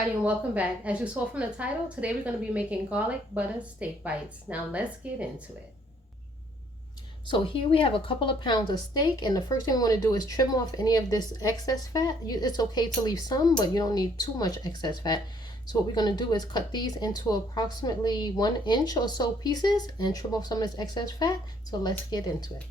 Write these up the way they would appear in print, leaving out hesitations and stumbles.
everybody and welcome back. As you saw from the title, today we're going to be making garlic butter steak bites. Now let's get into it. So here we have a couple of pounds of steak, and the first thing we want to do is trim off any of this excess fat. It's okay to leave some, but you don't need too much excess fat. So what we're going to do is cut these into approximately 1 inch or so pieces and trim off some of this excess fat. So let's get into it.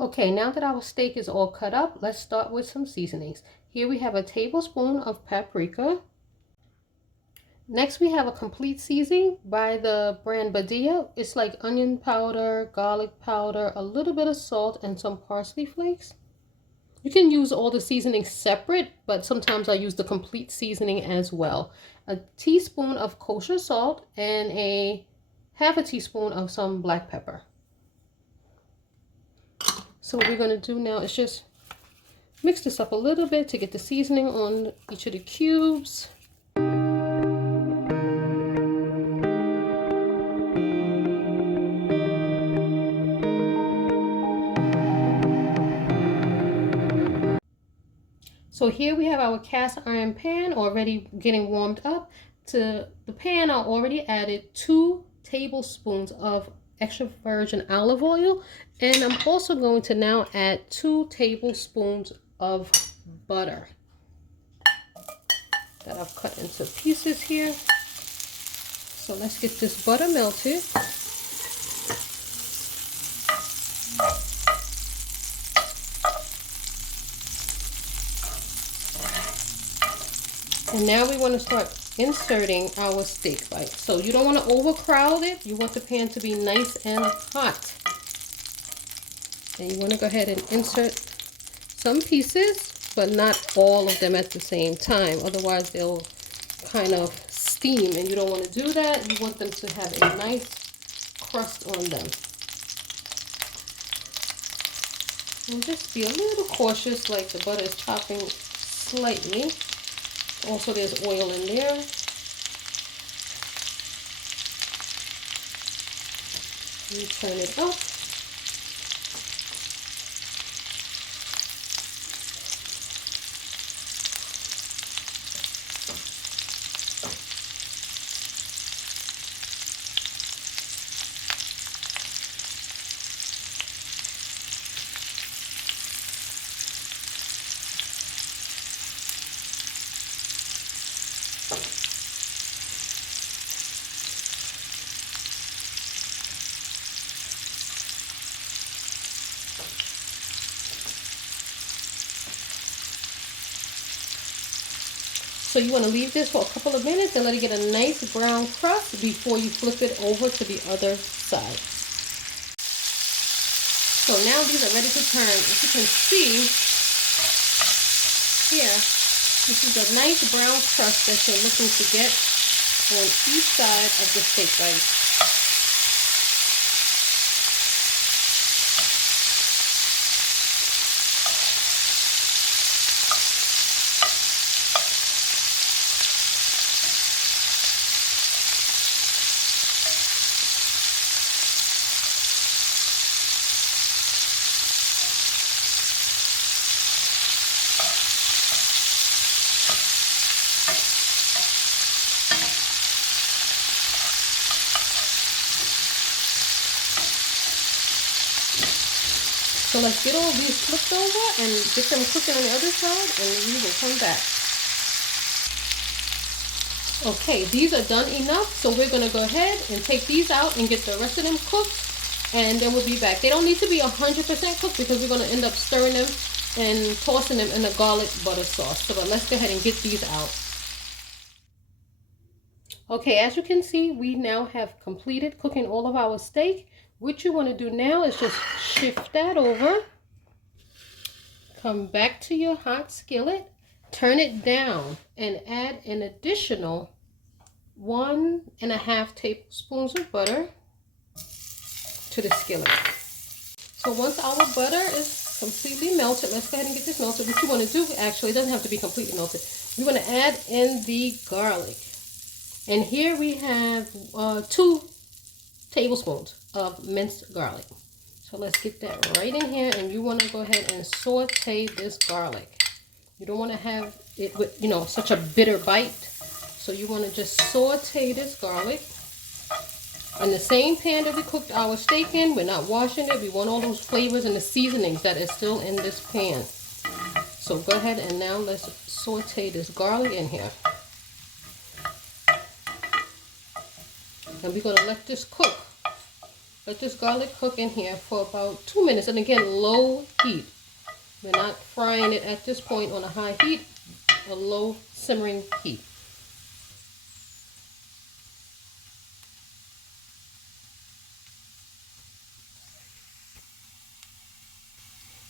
Okay, now that our steak is all cut up, let's start with some seasonings. Here we have a tablespoon of paprika. Next we have a complete seasoning by the brand Badia. It's like onion powder, garlic powder, a little bit of salt, and some parsley flakes. You can use all the seasonings separate, but sometimes I use the complete seasoning as well. A teaspoon of kosher salt and a half a teaspoon of some black pepper. So what we're going to do now is just mix this up a little bit to get the seasoning on each of the cubes. So here we have our cast iron pan already getting warmed up. To the pan I already added 2 tablespoons of extra virgin olive oil, and I'm also going to now add 2 tablespoons of butter that I've cut into pieces here. So let's get this butter melted. And now we want to start inserting our steak bites. So you don't want to overcrowd it. You want the pan to be nice and hot. And you want to go ahead and insert some pieces, but not all of them at the same time. Otherwise they'll kind of steam, and you don't want to do that. You want them to have a nice crust on them. And just be a little cautious, like the butter is chopping slightly. Also, there's oil in there. You turn it up. So you want to leave this for a couple of minutes and let it get a nice brown crust before you flip it over to the other side. So now these are ready to turn. As you can see here, this is a nice brown crust that you're looking to get on each side of the steak bite. So let's get all these flipped over and get them cooking on the other side, and we will come back. Okay, these are done enough, so we're going to go ahead and take these out and get the rest of them cooked, and then we'll be back. They don't need to be 100% cooked because we're going to end up stirring them and tossing them in the garlic butter sauce. So let's go ahead and get these out. Okay, as you can see, we now have completed cooking all of our steak. What you want to do now is just shift that over. Come back to your hot skillet. Turn it down and add an additional 1.5 tablespoons of butter to the skillet. So once our butter is completely melted, let's go ahead and get this melted. What you want to do, actually, it doesn't have to be completely melted. You want to add in the garlic. And here we have 2 tablespoons of minced garlic. So let's get that right in here, and you want to go ahead and saute this garlic. You don't want to have it with, such a bitter bite. So you want to just saute this garlic. In the same pan that we cooked our steak in, we're not washing it. We want all those flavors and the seasonings that is still in this pan. So go ahead and now let's saute this garlic in here. And we're going to let this cook. Let this garlic cook in here for about 2 minutes. And again, low heat. We're not frying it at this point on a high heat, a low simmering heat.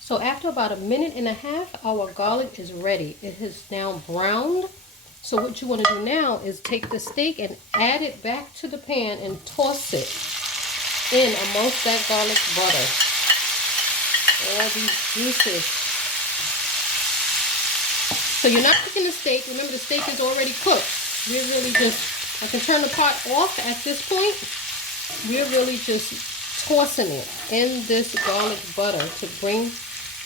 So after about 1.5 minutes, our garlic is ready. It has now browned. So what you want to do now is take the steak and add it back to the pan and toss it in amongst that garlic butter. All these juices. So you're not cooking the steak. Remember, the steak is already cooked. We're really just, I can turn the pot off at this point. We're really just tossing it in this garlic butter to bring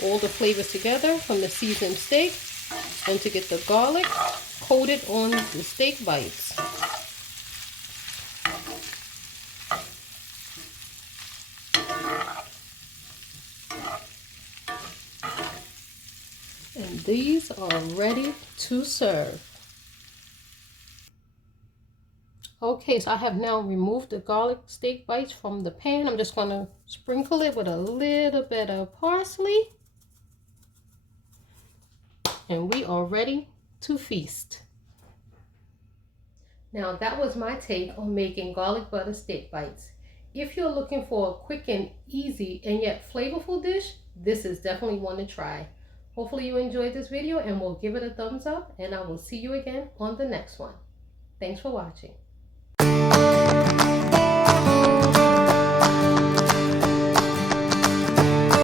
all the flavors together from the seasoned steak and to get the garlic coated on the steak bites. And these are ready to serve. Okay, so I have now removed the garlic steak bites from the pan. I'm just going to sprinkle it with a little bit of parsley. And we are ready to feast. Now that was my take on making garlic butter steak bites. If you're looking for a quick and easy and yet flavorful dish, this is definitely one to try. Hopefully you enjoyed this video and will give it a thumbs up, and I will see you again on the next one. Thanks for watching.